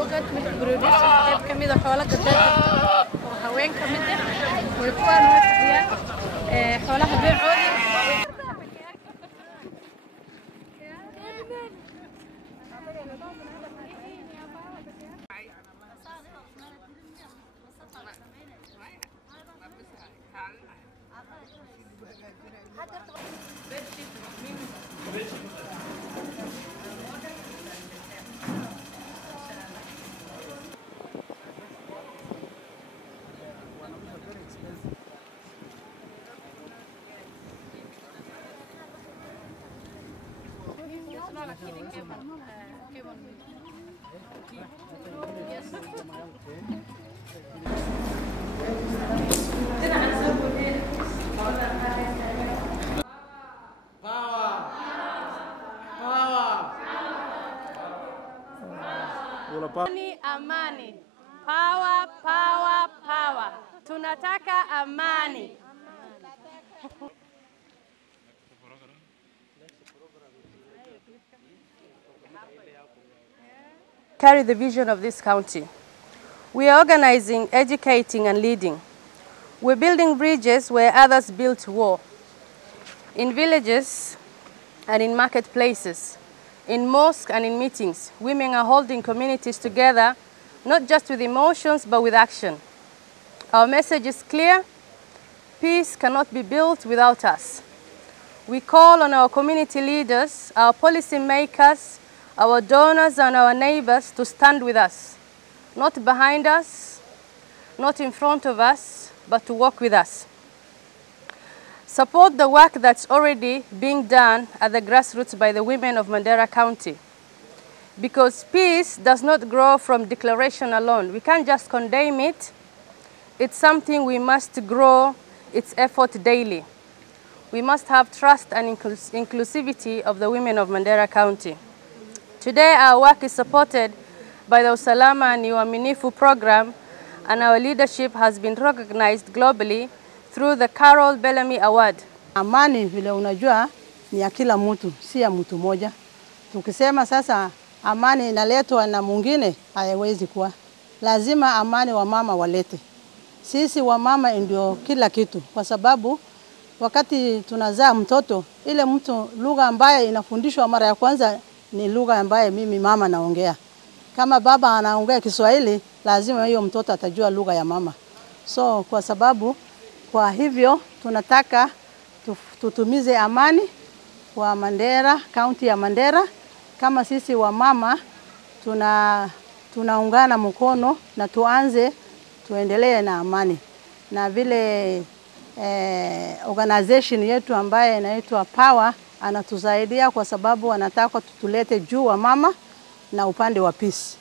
yogurt milk producers qayb kamid ah xoolaha gadada oo haween kamid ah way ku anwaaciyaan xoolaha beecoodi Amani. Power, power, power. Tunataka amani. Carry the vision of this county. We are organizing, educating, and leading. We're building bridges where others built war. In villages and in marketplaces, in mosques and in meetings, women are holding communities together, not just with emotions, but with action. Our message is clear: peace cannot be built without us. We call on our community leaders, our policy makers, our donors, and our neighbors to stand with us, not behind us, not in front of us, but to walk with us. Support the work that's already being done at the grassroots by the women of Mandera County. Because peace does not grow from declaration alone. We can't just condemn it. It's something we must grow its effort daily. We must have trust and inclusivity of the women of Mandera County. Today, our work is supported by the Usalama and Uaminifu program, and our leadership has been recognized globally through the Carol Bellamy Award. Amani vile unajua ni ya kila mtu, si ya mtu moja. Tukisema sasa amani inaletwa na mwingine, haiwezi kuwa. Lazima amani wa mama walete. Sisi wa mama ndio kila kitu, kwa sababu wakati tunazaa mtoto, ile mtu lugha ambaye inafundishwa mara ya kwanza ni lugha ambaye mimi mama naongea. Kama baba anaongea Kiswahili, lazima hiyo mtoto atajua lugha ya mama. So kwa sababu kwa hivyo tunataka tutumize amani kwa Mandera, kaunti ya Mandera. Kama sisi wa mama tunaungana mkono na tuendelee na amani. Na vile organization yetu ambaye inaitwa Power anatusaidia kwa sababu anataka tutulete juu wa mama na upande wa peace.